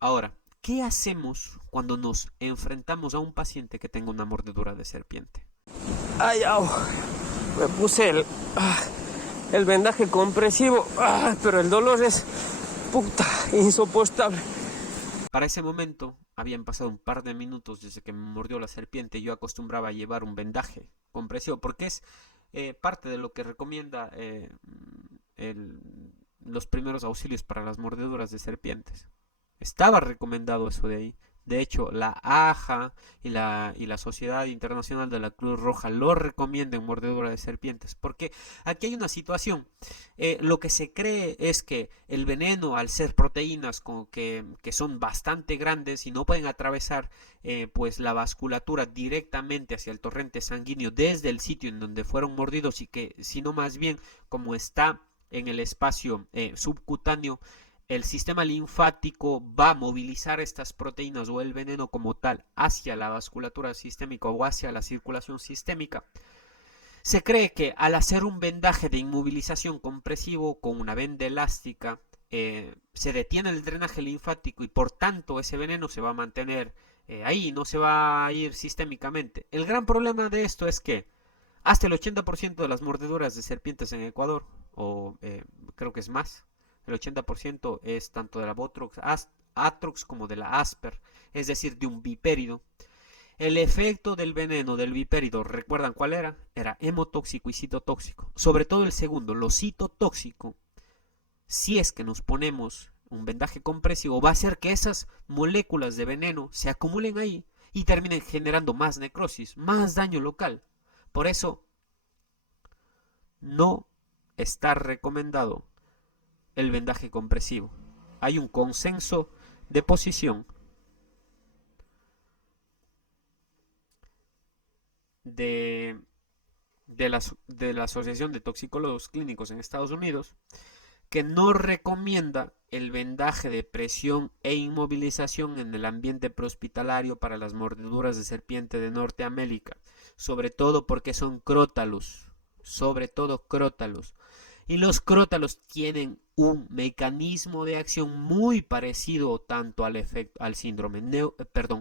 Ahora, ¿qué hacemos cuando nos enfrentamos a un paciente que tenga una mordedura de serpiente? Ay, au. Me puse el vendaje compresivo, pero el dolor es puta insoportable. Para ese momento habían pasado un par de minutos desde que me mordió la serpiente. Yo acostumbraba a llevar un vendaje compresivo porque es parte de lo que recomienda el- los primeros auxilios para las mordeduras de serpientes. Estaba recomendado eso de ahí. De hecho, la AJA y la Sociedad Internacional de la Cruz Roja lo recomiendan en mordedura de serpientes. Porque aquí hay una situación. Lo que se cree es que el veneno, al ser proteínas que son bastante grandes y no pueden atravesar pues la vasculatura directamente hacia el torrente sanguíneo desde el sitio en donde fueron mordidos y que, sino más bien como está en el espacio subcutáneo, el sistema linfático va a movilizar estas proteínas o el veneno como tal hacia la vasculatura sistémica o hacia la circulación sistémica. Se cree que al hacer un vendaje de inmovilización compresivo con una venda elástica, se detiene el drenaje linfático y por tanto ese veneno se va a mantener ahí, no se va a ir sistémicamente. El gran problema de esto es que hasta el 80% de las mordeduras de serpientes en Ecuador, o creo que es más, el 80% es tanto de la Botrox, Atrox como de la Asper, es decir, de un vipérido. El efecto del veneno del vipérido, ¿recuerdan cuál era? Era hemotóxico y citotóxico. Sobre todo el segundo, lo citotóxico, si es que nos ponemos un vendaje compresivo, va a hacer que esas moléculas de veneno se acumulen ahí y terminen generando más necrosis, más daño local. Por eso, no está recomendado el vendaje compresivo. Hay un consenso de posición de, de la Asociación de Toxicólogos Clínicos en Estados Unidos que no recomienda el vendaje de presión e inmovilización en el ambiente prehospitalario para las mordeduras de serpiente de Norteamérica, sobre todo porque son crótalos, sobre todo crótalos. Y los crótalos tienen un mecanismo de acción muy parecido tanto al efecto al síndrome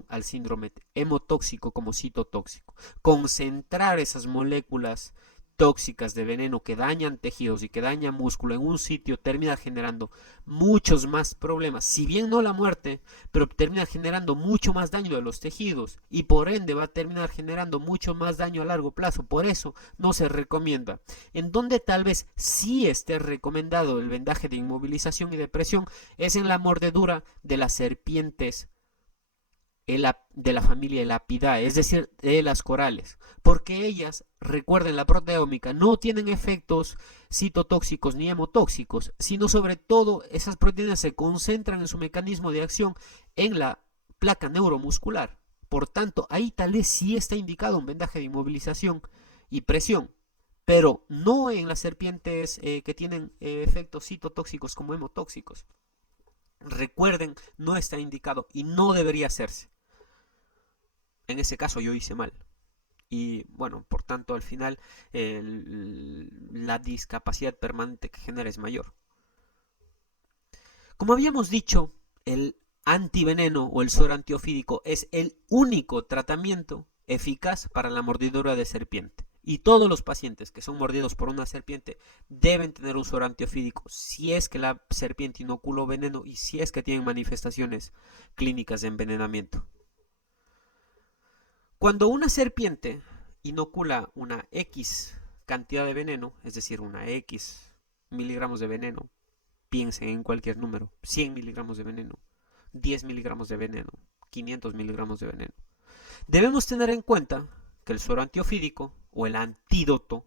al síndrome hemotóxico como citotóxico. Concentrar esas moléculas tóxicas de veneno que dañan tejidos y que dañan músculo en un sitio termina generando muchos más problemas, si bien no la muerte, pero termina generando mucho más daño de los tejidos y por ende va a terminar generando mucho más daño a largo plazo. Por eso no se recomienda. En donde tal vez sí esté recomendado el vendaje de inmovilización y depresión es en la mordedura de las serpientes de la familia Elapidae, es decir, de las corales, porque ellas, recuerden la proteómica, no tienen efectos citotóxicos ni hemotóxicos, sino sobre todo esas proteínas se concentran en su mecanismo de acción en la placa neuromuscular. Por tanto, ahí tal vez sí está indicado un vendaje de inmovilización y presión, pero no en las serpientes que tienen efectos citotóxicos como hemotóxicos. Recuerden, no está indicado y no debería hacerse. En ese caso yo hice mal. Y bueno, por tanto al final la discapacidad permanente que genera es mayor. Como habíamos dicho, el antiveneno o el suero antiofídico es el único tratamiento eficaz para la mordidura de serpiente. Y todos los pacientes que son mordidos por una serpiente deben tener un suero antiofídico si es que la serpiente inoculó veneno y si es que tienen manifestaciones clínicas de envenenamiento. Cuando una serpiente inocula una X cantidad de veneno, es decir, una X miligramos de veneno, piensen en cualquier número, 100 miligramos de veneno, 10 miligramos de veneno, 500 miligramos de veneno. Debemos tener en cuenta que el suero antiofídico o el antídoto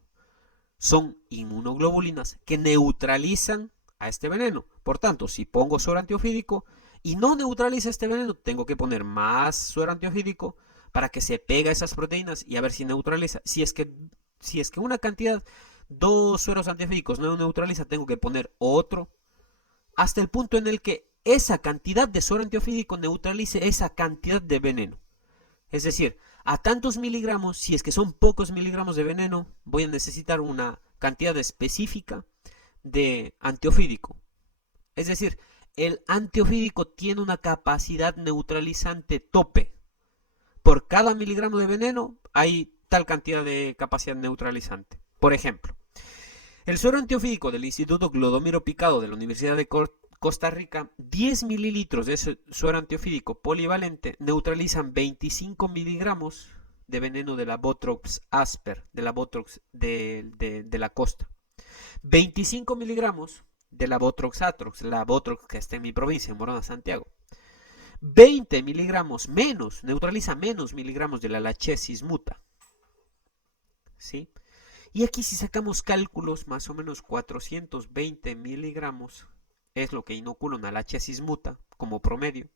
son inmunoglobulinas que neutralizan a este veneno. Por tanto, si pongo suero antiofídico y no neutraliza este veneno, tengo que poner más suero antiofídico para que se pegue a esas proteínas y a ver si neutraliza. Si es que una cantidad, dos sueros antiofídicos no neutraliza, tengo que poner otro hasta el punto en el que esa cantidad de suero antiofídico neutralice esa cantidad de veneno. Es decir, a tantos miligramos, si es que son pocos miligramos de veneno, voy a necesitar una cantidad específica de antiofídico. Es decir, el antiofídico tiene una capacidad neutralizante tope. Por cada miligramo de veneno hay tal cantidad de capacidad neutralizante. Por ejemplo, el suero antiofídico del Instituto Clodomiro Picado de la Universidad de Costa Rica, 10 mililitros de suero antiofídico polivalente neutralizan 25 miligramos de veneno de la Botrops asper, de la Botrops de la costa. 25 miligramos de la Botrox atrox, la Botrox que está en mi provincia, en Morona, Santiago. 20 miligramos menos, neutraliza menos miligramos de la lachesis muta. ¿Sí? Y aquí si sacamos cálculos, más o menos 420 miligramos es lo que inocula una lachesis muta como promedio.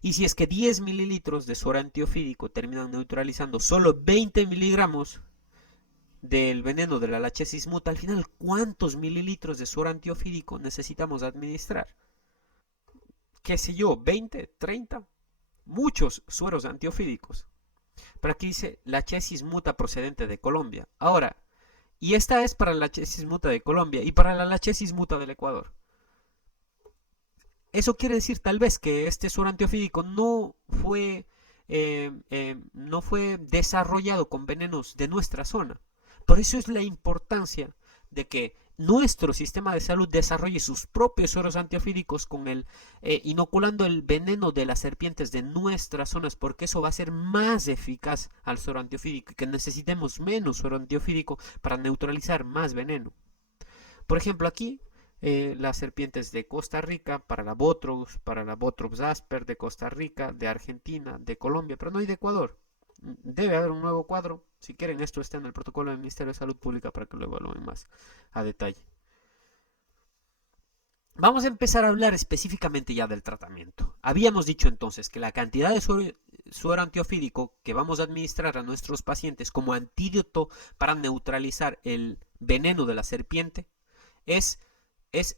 Y si es que 10 mililitros de suero antiofídico terminan neutralizando solo 20 miligramos del veneno de la lachesis muta, al final, ¿cuántos mililitros de suero antiofídico necesitamos administrar? ¿Qué sé yo? ¿20? ¿30? Muchos sueros antiofídicos. Pero aquí dice lachesis muta procedente de Colombia. Ahora, y esta es para la lachesis muta de Colombia y para la lachesis muta del Ecuador. Eso quiere decir tal vez que este suero antiofídico no fue desarrollado con venenos de nuestra zona. Por eso es la importancia de que nuestro sistema de salud desarrolle sus propios sueros antiofídicos con inoculando el veneno de las serpientes de nuestras zonas, porque eso va a ser más eficaz al suero antiofídico y que necesitemos menos suero antiofídico para neutralizar más veneno. Por ejemplo, aquí las serpientes de Costa Rica para la Botrops asper de Costa Rica, de Argentina, de Colombia, pero no hay de Ecuador. Debe haber un nuevo cuadro. Si quieren, esto está en el protocolo del Ministerio de Salud Pública para que lo evalúen más a detalle. Vamos a empezar a hablar específicamente ya del tratamiento. Habíamos dicho entonces que la cantidad de suero antiofídico que vamos a administrar a nuestros pacientes como antídoto para neutralizar el veneno de la serpiente es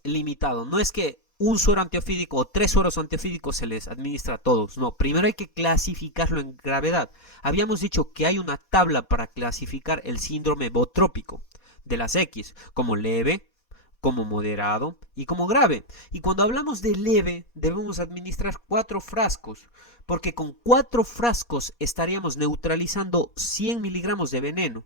limitado. No es que un suero antiofídico o 3 sueros antiofídicos se les administra a todos. No, primero hay que clasificarlo en gravedad. Habíamos dicho que hay una tabla para clasificar el síndrome botrópico de las X, como leve, como moderado y como grave. Y cuando hablamos de leve, debemos administrar 4 frascos, porque con 4 frascos estaríamos neutralizando 100 miligramos de veneno.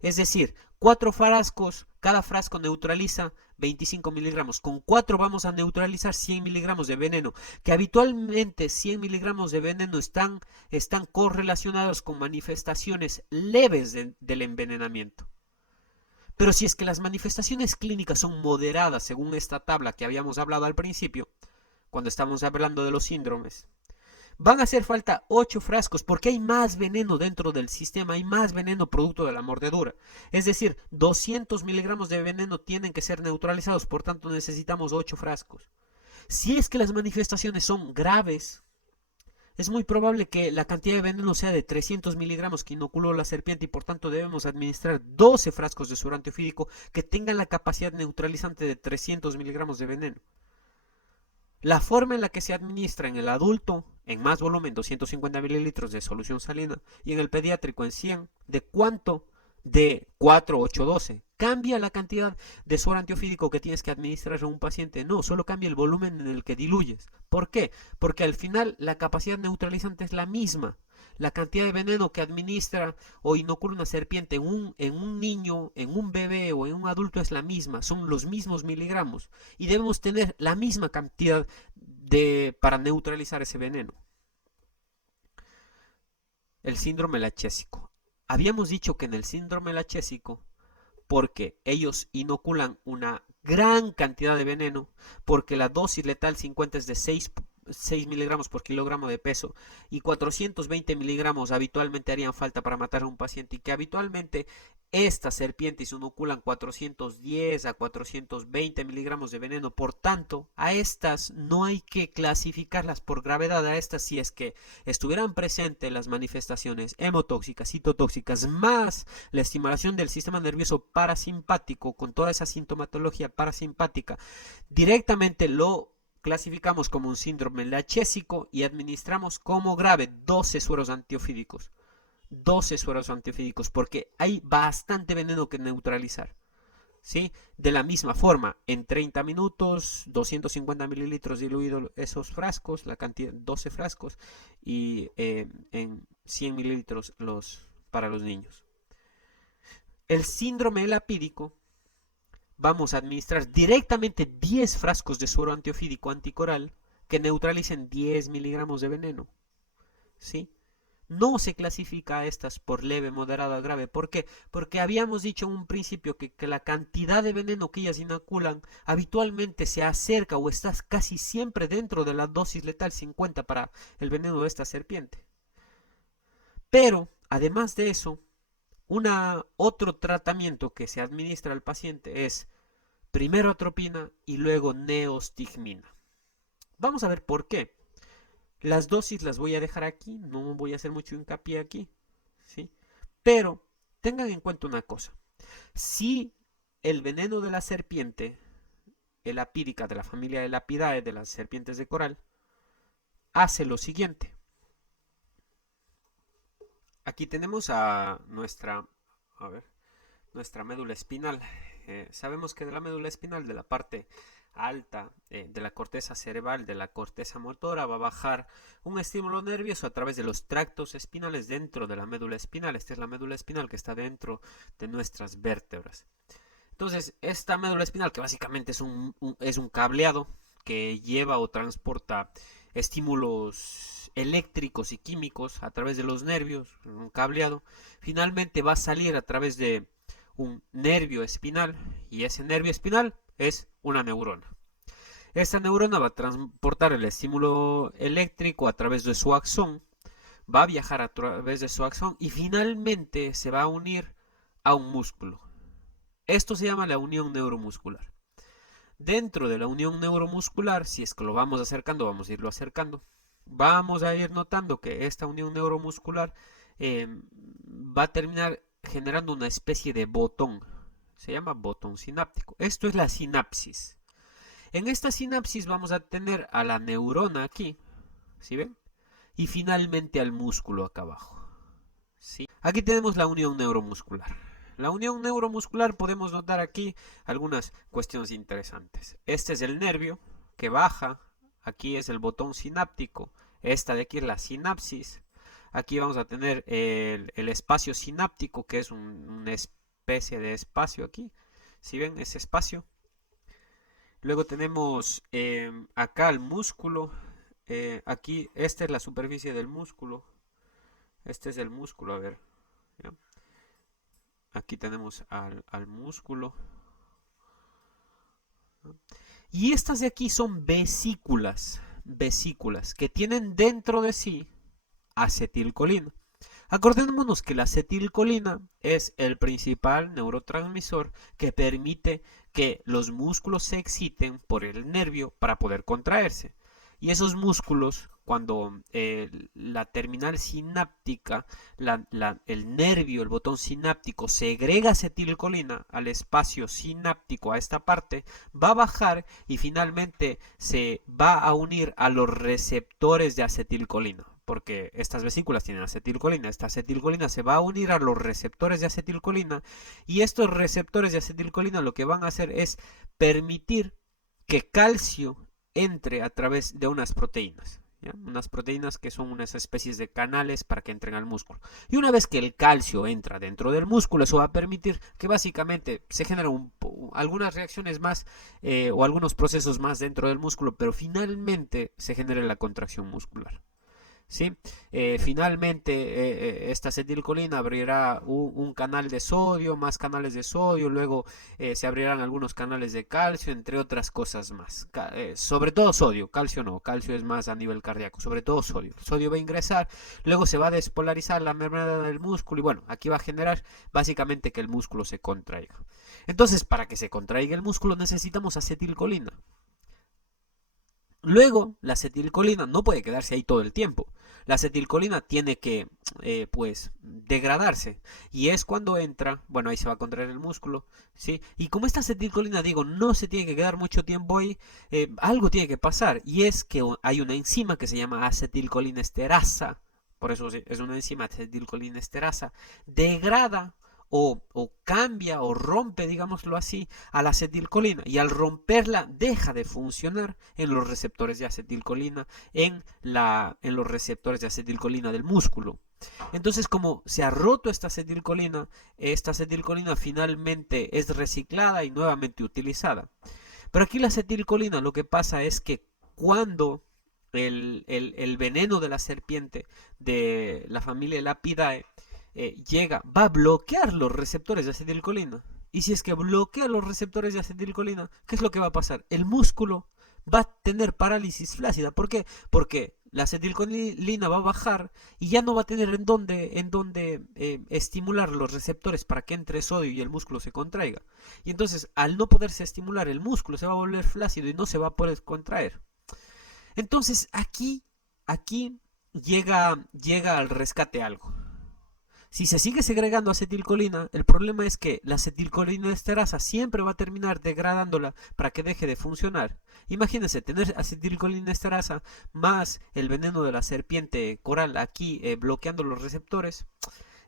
Es decir, 4 frascos, cada frasco neutraliza 25 miligramos. Con 4 vamos a neutralizar 100 miligramos de veneno, que habitualmente 100 miligramos de veneno están correlacionados con manifestaciones leves del envenenamiento. Pero si es que las manifestaciones clínicas son moderadas, según esta tabla que habíamos hablado al principio, cuando estábamos hablando de los síndromes, van a hacer falta 8 frascos porque hay más veneno dentro del sistema, hay más veneno producto de la mordedura. Es decir, 200 miligramos de veneno tienen que ser neutralizados, por tanto necesitamos 8 frascos. Si es que las manifestaciones son graves, es muy probable que la cantidad de veneno sea de 300 miligramos que inoculó la serpiente y por tanto debemos administrar 12 frascos de suero antiofídico que tengan la capacidad neutralizante de 300 miligramos de veneno. La forma en la que se administra en el adulto, en más volumen, 250 mililitros de solución salina, y en el pediátrico en 100, ¿de cuánto? De 4, 8, 12. ¿Cambia la cantidad de suero antiofídico que tienes que administrar a un paciente? No, solo cambia el volumen en el que diluyes. ¿Por qué? Porque al final la capacidad neutralizante es la misma. La cantidad de veneno que administra o inocula una serpiente en un niño, en un bebé o en un adulto es la misma, son los mismos miligramos y debemos tener la misma cantidad para neutralizar ese veneno. El síndrome lachésico. Habíamos dicho que en el síndrome lachésico, porque ellos inoculan una gran cantidad de veneno, porque la dosis letal 50 es de 6 miligramos por kilogramo de peso y 420 miligramos habitualmente harían falta para matar a un paciente, y que habitualmente estas serpientes inoculan 410 a 420 miligramos de veneno. Por tanto, a estas no hay que clasificarlas por gravedad. A estas, si es que estuvieran presentes las manifestaciones hemotóxicas, citotóxicas, más la estimulación del sistema nervioso parasimpático con toda esa sintomatología parasimpática, directamente lo clasificamos como un síndrome lachésico y administramos como grave 12 sueros antiofídicos. 12 sueros antiofídicos porque hay bastante veneno que neutralizar. ¿sí? De la misma forma, en 30 minutos, 250 mililitros diluido esos frascos, la cantidad, 12 frascos, y en 100 mililitros para los niños. El síndrome lapídico, vamos a administrar directamente 10 frascos de suero antiofídico anticoral que neutralicen 10 miligramos de veneno, ¿sí? No se clasifica a estas por leve, moderada o grave. ¿Por qué? Porque habíamos dicho en un principio que la cantidad de veneno que ellas inoculan habitualmente se acerca o está casi siempre dentro de la dosis letal 50 para el veneno de esta serpiente. Pero, además de eso, otro tratamiento que se administra al paciente es primero atropina y luego neostigmina. Vamos a ver por qué. Las dosis las voy a dejar aquí, no voy a hacer mucho hincapié aquí, ¿sí? Pero tengan en cuenta una cosa. Si el veneno de la serpiente elapídica de la familia Elapidae, de las serpientes de coral, hace lo siguiente. Aquí tenemos a nuestra médula espinal. Sabemos que de la médula espinal, de la parte alta de la corteza cerebral, de la corteza motora, va a bajar un estímulo nervioso a través de los tractos espinales dentro de la médula espinal. Esta es la médula espinal que está dentro de nuestras vértebras. Entonces, esta médula espinal, que básicamente es un cableado que lleva o transporta estímulos eléctricos y químicos a través de los nervios, un cableado, finalmente va a salir a través de un nervio espinal, y ese nervio espinal es una neurona. Esta neurona va a transportar el estímulo eléctrico a través de su axón, va a viajar a través de su axón y finalmente se va a unir a un músculo. Esto se llama la unión neuromuscular. Dentro de la unión neuromuscular, si es que lo vamos acercando, vamos a irlo acercando, vamos a ir notando que esta unión neuromuscular va a terminar generando una especie de botón. Se llama botón sináptico. Esto es la sinapsis. En esta sinapsis vamos a tener a la neurona aquí, ¿sí ven? Y finalmente al músculo acá abajo, ¿sí? Aquí tenemos la unión neuromuscular. La unión neuromuscular, podemos notar aquí algunas cuestiones interesantes. Este es el nervio que baja, aquí es el botón sináptico, esta de aquí es la sinapsis. Aquí vamos a tener el espacio sináptico, que es una especie de espacio aquí. ¿Sí ven ese espacio? Luego tenemos acá el músculo. Aquí, esta es la superficie del músculo. Este es el músculo, a ver. ¿Ya? Aquí tenemos al músculo. Y estas de aquí son vesículas que tienen dentro de sí acetilcolina. Acordémonos que la acetilcolina es el principal neurotransmisor que permite que los músculos se exciten por el nervio para poder contraerse. Y esos músculos, cuando la terminal sináptica, el nervio, el botón sináptico, segrega acetilcolina al espacio sináptico, a esta parte, va a bajar y finalmente se va a unir a los receptores de acetilcolina. Porque estas vesículas tienen acetilcolina, esta acetilcolina se va a unir a los receptores de acetilcolina, y estos receptores de acetilcolina lo que van a hacer es permitir que calcio entre a través de unas proteínas, ¿ya? Unas proteínas que son unas especies de canales para que entren al músculo. Y una vez que el calcio entra dentro del músculo, eso va a permitir que básicamente se generen algunas reacciones más o algunos procesos más dentro del músculo, pero finalmente se genere la contracción muscular. ¿Sí? Finalmente esta acetilcolina abrirá un canal de sodio, más canales de sodio, luego se abrirán algunos canales de calcio, entre otras cosas más. Sobre todo sodio, calcio no, calcio es más a nivel cardíaco, sobre todo sodio. El sodio va a ingresar, luego se va a despolarizar la membrana del músculo y bueno, aquí va a generar básicamente que el músculo se contraiga. Entonces, para que se contraiga el músculo necesitamos acetilcolina. Luego, la acetilcolina no puede quedarse ahí todo el tiempo. La acetilcolina tiene que, pues, degradarse. Y es cuando entra, bueno, ahí se va a contraer el músculo, ¿sí? Y como esta acetilcolina, digo, no se tiene que quedar mucho tiempo ahí, algo tiene que pasar. Y es que hay una enzima que se llama acetilcolinesterasa. Por eso es una enzima acetilcolinesterasa. Degrada o cambia o rompe, digámoslo así, a la acetilcolina, y al romperla deja de funcionar en los receptores de acetilcolina, en los receptores de acetilcolina del músculo. Entonces, como se ha roto esta acetilcolina finalmente es reciclada y nuevamente utilizada. Pero aquí la acetilcolina, lo que pasa es que cuando el veneno de la serpiente de la familia Lapidae llega, va a bloquear los receptores de acetilcolina. Y si es que bloquea los receptores de acetilcolina, ¿qué es lo que va a pasar? El músculo va a tener parálisis flácida. ¿Por qué? Porque la acetilcolina va a bajar y ya no va a tener en dónde estimular los receptores para que entre sodio y el músculo se contraiga. Y entonces, al no poderse estimular, el músculo se va a volver flácido y no se va a poder contraer. Entonces, aquí llega al rescate algo. Si se sigue segregando acetilcolina, el problema es que la acetilcolinesterasa siempre va a terminar degradándola para que deje de funcionar. Imagínense tener acetilcolinesterasa más el veneno de la serpiente coral aquí bloqueando los receptores.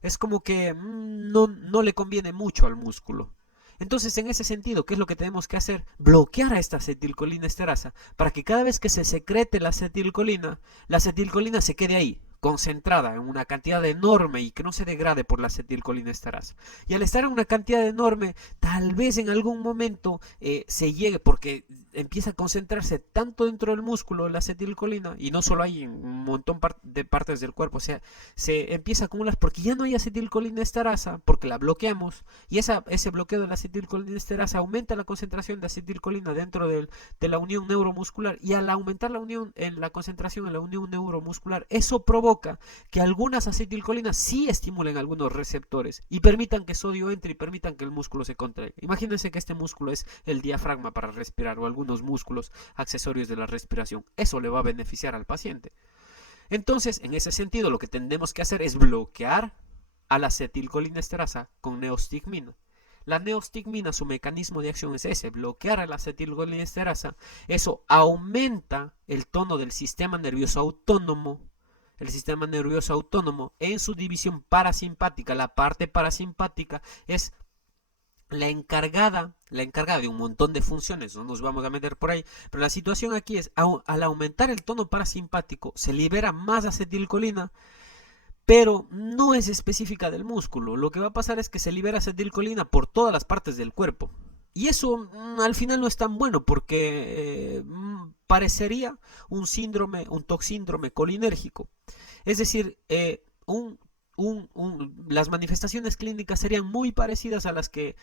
Es como que no le conviene mucho al músculo. Entonces, en ese sentido, ¿qué es lo que tenemos que hacer? Bloquear a esta acetilcolinesterasa para que cada vez que se secrete la acetilcolina se quede ahí, concentrada en una cantidad enorme y que no se degrade por la acetilcolinesterasa. Y al estar en una cantidad enorme, tal vez en algún momento se llegue, porque empieza a concentrarse tanto dentro del músculo la acetilcolina, y no solo hay en un montón de partes del cuerpo, o sea, se empieza a acumular porque ya no hay acetilcolinesterasa, porque la bloqueamos, y ese bloqueo de la acetilcolinesterasa aumenta la concentración de acetilcolina dentro de la unión neuromuscular, y al aumentar la concentración en la unión neuromuscular, eso provoca que algunas acetilcolinas sí estimulen algunos receptores y permitan que sodio entre y permitan que el músculo se contraiga. Imagínense que este músculo es el diafragma para respirar, o algunos músculos accesorios de la respiración. Eso le va a beneficiar al paciente. Entonces, en ese sentido, lo que tenemos que hacer es bloquear a la acetilcolinesterasa con neostigmina. La neostigmina, su mecanismo de acción es ese, bloquear a la acetilcolinesterasa. Eso aumenta el tono del sistema nervioso autónomo. El sistema nervioso autónomo en su división parasimpática. La parte parasimpática es la encargada de un montón de funciones, no nos vamos a meter por ahí, pero la situación aquí es, al aumentar el tono parasimpático, se libera más acetilcolina, pero no es específica del músculo. Lo que va a pasar es que se libera acetilcolina por todas las partes del cuerpo. Y eso al final no es tan bueno porque parecería un toxíndrome colinérgico. Es decir, las manifestaciones clínicas serían muy parecidas a las que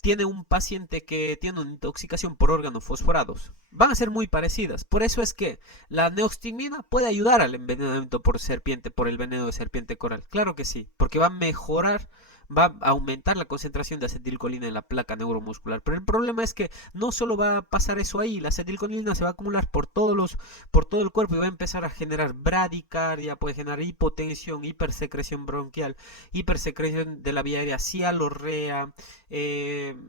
tiene un paciente que tiene una intoxicación por órganos fosforados. Van a ser muy parecidas. Por eso es que la neostigmina puede ayudar al envenenamiento por serpiente, por el veneno de serpiente coral. Claro que sí, porque va a mejorar, va a aumentar la concentración de acetilcolina en la placa neuromuscular. Pero el problema es que no solo va a pasar eso ahí, la acetilcolina se va a acumular por todo el cuerpo y va a empezar a generar bradicardia, puede generar hipotensión, hipersecreción bronquial, hipersecreción de la vía aérea, cialorrea,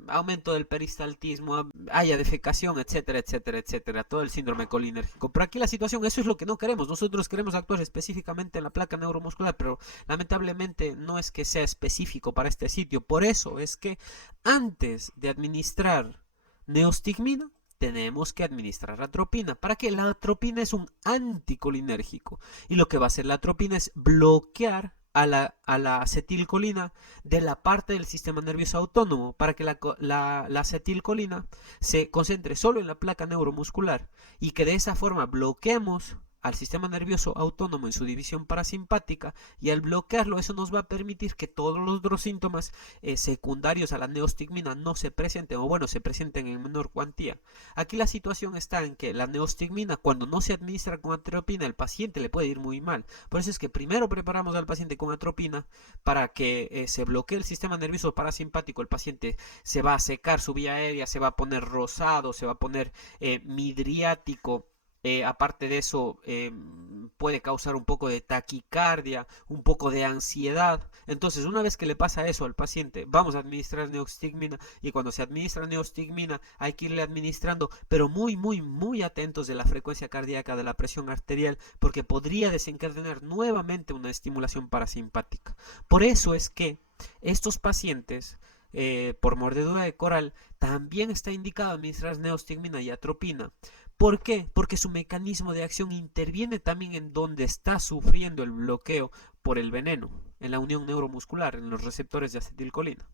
aumento del peristaltismo, haya defecación, etcétera, etcétera, etcétera, todo el síndrome colinérgico. Pero aquí la situación, eso es lo que no queremos. Nosotros queremos actuar específicamente en la placa neuromuscular, pero lamentablemente no es que sea específico para este sitio. Por eso es que antes de administrar neostigmina, tenemos que administrar atropina. ¿Para qué? La atropina es un anticolinérgico. Y lo que va a hacer la atropina es bloquear a la acetilcolina de la parte del sistema nervioso autónomo para que la acetilcolina se concentre solo en la placa neuromuscular y que de esa forma bloqueemos al sistema nervioso autónomo en su división parasimpática, y al bloquearlo eso nos va a permitir que todos los otros síntomas secundarios a la neostigmina no se presenten, o bueno, se presenten en menor cuantía. Aquí la situación está en que la neostigmina, cuando no se administra con atropina, el paciente le puede ir muy mal. Por eso es que primero preparamos al paciente con atropina para que se bloquee el sistema nervioso parasimpático. El paciente se va a secar su vía aérea, se va a poner rosado, se va a poner midriático. Aparte de eso, puede causar un poco de taquicardia, un poco de ansiedad. Entonces, una vez que le pasa eso al paciente, vamos a administrar neostigmina, y cuando se administra neostigmina hay que irle administrando, pero muy, muy, muy atentos de la frecuencia cardíaca, de la presión arterial, porque podría desencadenar nuevamente una estimulación parasimpática. Por eso es que Estos pacientes, por mordedura de coral, también está indicado administrar neostigmina y atropina. ¿Por qué? Porque su mecanismo de acción interviene también en donde está sufriendo el bloqueo por el veneno, en la unión neuromuscular, en los receptores de acetilcolina.